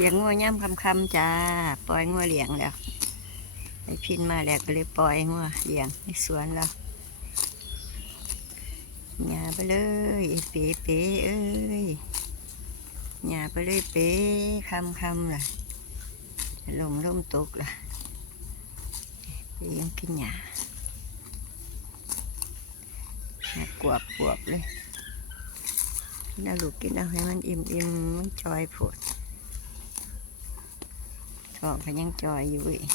เลี้ยงงัวย่ำคำคำจ้าปล่อยงัวเลี้ยงแล้วไอพินมาแล้วก็เลยปล่อยงัวเลี้ยงในสวนแล้วหญ้าไปเลยเป๋เป๋เอ้ยหญ้าไปเลยเป๋คำคำล่ะลมลมตกล่ะเป๋ยังกินหญ้าหญ้ากวบกวบเลยกินเอาลูกกินเอาให้มันอิ่มอิ่มมันจอยผด ท้องก็ยังจอยอยู่อีก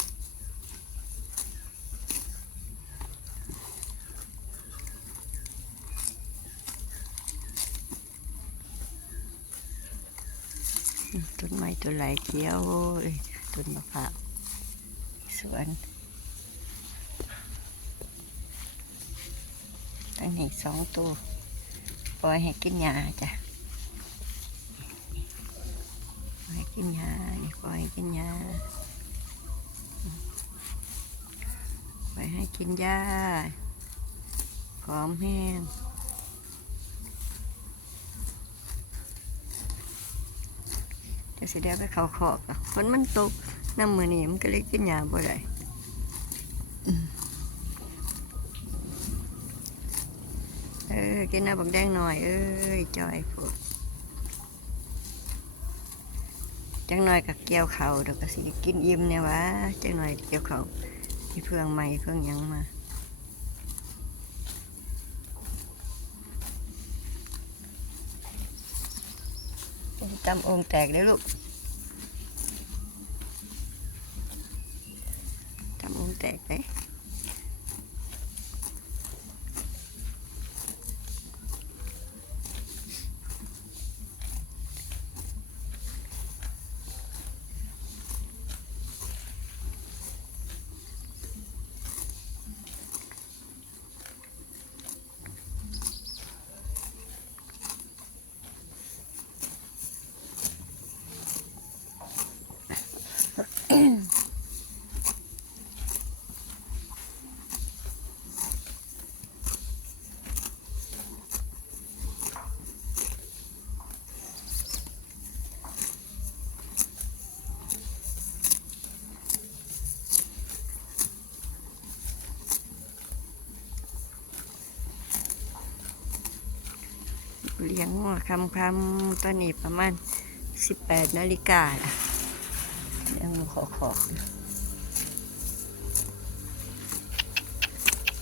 อืมต้นไม้ต้นไหลเขียวเลยต้นมะพร้าวสวนตั้งนี้สองตัว ปล่อยให้กินหญ้าจ้ะ กินหญ้านี่ปล่อยกินหญ้าไปให้กินหญ้าหอมแห้งจะเสียดายไปเขาขอกอะฝนมันตกน้ำมือนี่มันก็เลยกินหญ้าบ่ได้อืมเออกินน้ำบักแดงหน่อย เอ้ยจอยพวก จังหน่อยกับเกี่ยวเขาเดี๋ยวก็สิกินอิ่มเนี่ยวะจังหน่อยเกี่ยวเขาที่เพื่องใหม่เพื่องยังมาจำองค์แตกเลยลูกจำองค์แตกไป เลี้ยงงัวคำคำตอนนี้ประมาณสิบแปดนาฬิกาละยังขอขอบ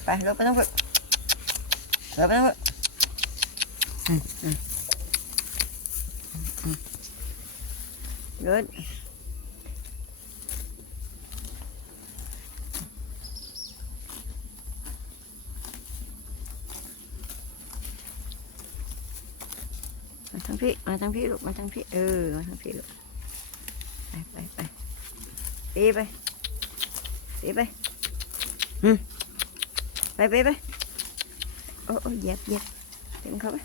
ไปรถไปต้องฝึกรถไปต้องฝึกอืมอืมอืมรถ มาทางพี่มาทางพี่ลูกมาทางพี่เออมาทางพี่ลูกไปไปไปปีไปปีไปอืมไปไปไปโอ้โอ้เหยียบเหยียบเต็มเข้าไป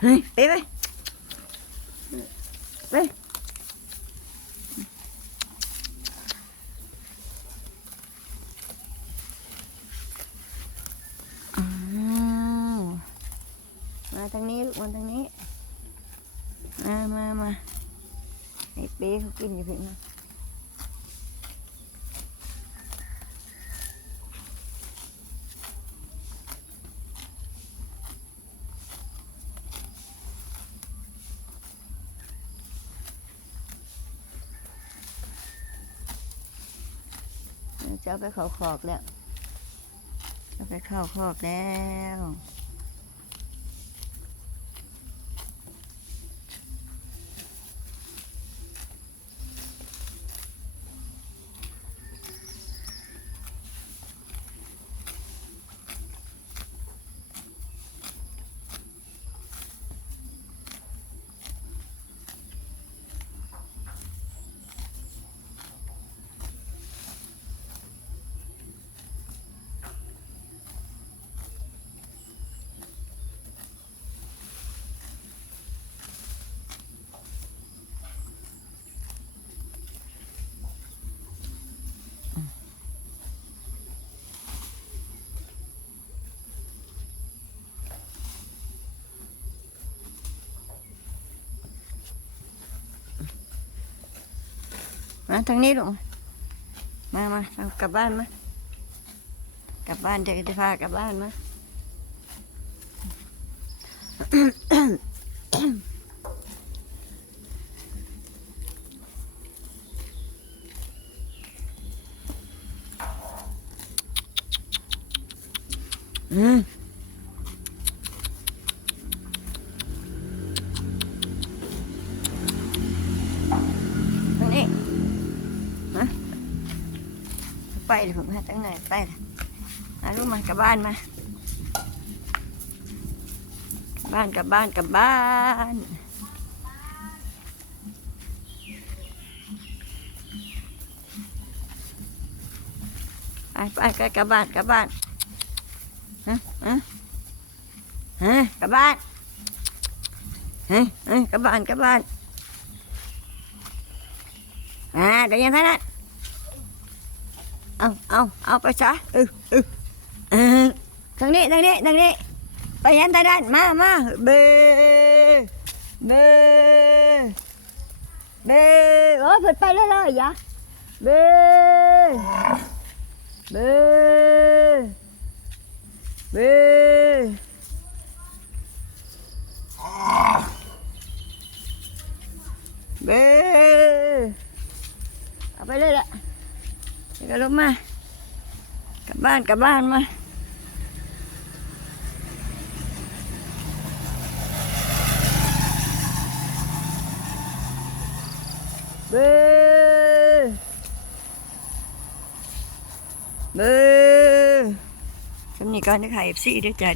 เฮ้ยไปไปไปอ้าวมาทางนี้ลูกมาทางนี้ มามามาไอ้เป๊เขากินอยู่เพี่มาจะเอาไปเขาขอกแล้วเอาไปเข้าคอกแล้ว มาทางนี้ลูกมามาเอากลับบ้านมากลับบ้านเดี๋ยวจะพากลับบ้านมาอืม เลยผมมาตั้งไหนไปเลยมาลูกมากลับบ้านมาบ้านกลับบ้านกลับบ้านไปไปไปกลับบ้านกลับบ้านฮะฮะฮะกลับบ้านฮะฮะกลับบ้านกลับบ้านอ่าเดี๋ยวยังไงนั่น เอาเอาเอาไปซะเออเออเออทางนี้ทางนี้ทางนี้ไปยันทางด้านมามาเบเบเบโอ้ยเพิ่นไปเลยเลยอย่าเบเบเบ้เบ้เอาไปเลยละ เดี๋ยวก็ลงมากลับบ้านกลับบ้านมาเบ้เบ้สำนีการจะขายเอฟซีด้วยจ้ะ